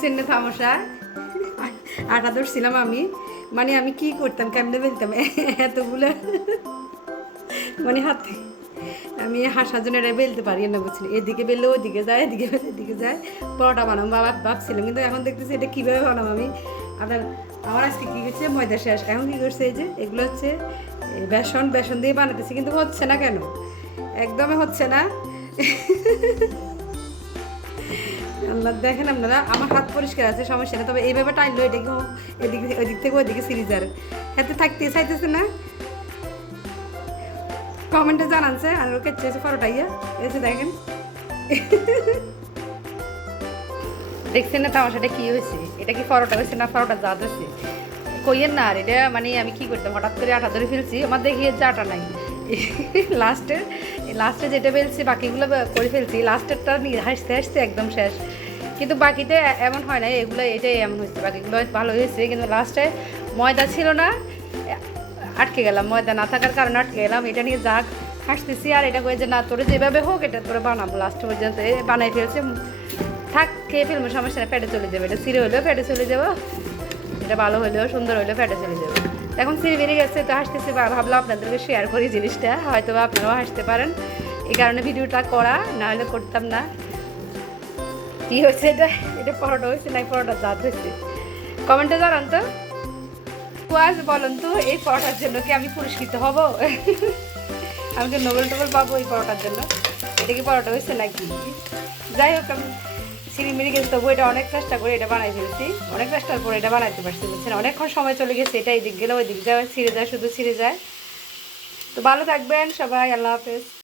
সিনে থামসা আটা ধরছিলাম আমি, মানে আমি কি করতাম, কেমনে বেলতাম এতগুলো, মানে হাতে আমি হাসার জন্য এটা বেলতে পারি না, বুঝলি? এদিকে বেললে ওদিকে যায়, এদিকে বেলে এদিকে যায়। পরোটা বানাবো বাবা ভাবছিলাম, কিন্তু এখন দেখতেছি এটা কীভাবে বানাবো আমি। আপনার আমার আজকে কী করছে, ময়দা শেষ। এখন কী করছে, এই যে এগুলো হচ্ছে বেসন, বেসন দিয়ে বানাতেছি, কিন্তু হচ্ছে না কেন, একদমই হচ্ছে না। আল্লাহ, দেখেন আপনারা, আমার হাত পরিষ্কার আছে, সমস্যা না, তবে এইভাবে টাইনলো এটাকে এদিকে ওইদিক থেকে ওইদিকে সিরিজার হাতে থাকতে চাইতেছে না। কমেন্টে জানানছে আর ওকে চেয়েছে পরোটাইয়া এসে দেখেন। দেখছেন না তামাশাটা কি হয়েছে, এটা কি পরোটা হয়েছে না পরোটা জাত হয়েছে, কইয়েন না। আর এটা মানে আমি কি করতাম, হঠাৎ করে আটা ধরে ফেলছি, আমার দেখি যে আটা নাই। লাস্টে যেটা ফেলছি বাকিগুলো করে ফেলছি, লাস্টেরটা হাসতে হাসতে একদম শেষ। কিন্তু বাকিতে এমন হয় না, এগুলো এটাই এমন হয়েছে, বাকিগুলো ভালো হয়েছে, কিন্তু লাস্টে ময়দা ছিল না, আটকে গেলাম, ময়দা না থাকার কারণে আটকে গেলাম। এটা নিয়ে যাক হাসতেছি, আর এটা কয়ে যে না তোরে যেভাবে হোক এটা তোরে বানাবো, লাস্ট পর্যন্ত বানাই ফেলছে, থাক খেয়ে ফেলবো, সমস্যা না, পেটে চলে যাবে, এটা সিরে হইলেও পেটে চলে যাবো, এটা ভালো হইলেও সুন্দর হইলেও পেটে চলে যাবে। এখন সিঁড়ি বেরিয়ে গেছে তো হাসতেছি, ভাবলাম আপনাদেরকে শেয়ার করি জিনিসটা, হয়তো আপনারাও হাসতে পারেন, এই কারণে ভিডিওটা করা, না হলে করতাম না। কী হয়েছে এটা, এটা পরোটা হয়েছে না পরোটা জাত হয়েছে, কমেন্টে জানান তো। আজ বলেন তো, এই পরোটার জন্য কি আমি পুরস্কৃত হব? আমি কি নোবেল টোবেল পাবো এই পরোটার জন্য? এটা কি পরোটা হয়েছে নাকি? যাই হোক, আমি সিঁড়িমিড়ি গেছি, তবু এটা অনেক চেষ্টা করে এটা বানাই ফেলছি, অনেক চেষ্টার পরে এটা বানাইতে পারছি, বুঝছেন? অনেকক্ষণ সময় চলে গেছে, এটা এদিক গেলে ওই দিক যায়, ছিঁড়ে যায়, শুধু ছিঁড়ে যায়। তো ভালো থাকবেন সবাই, আল্লাহ হাফেজ।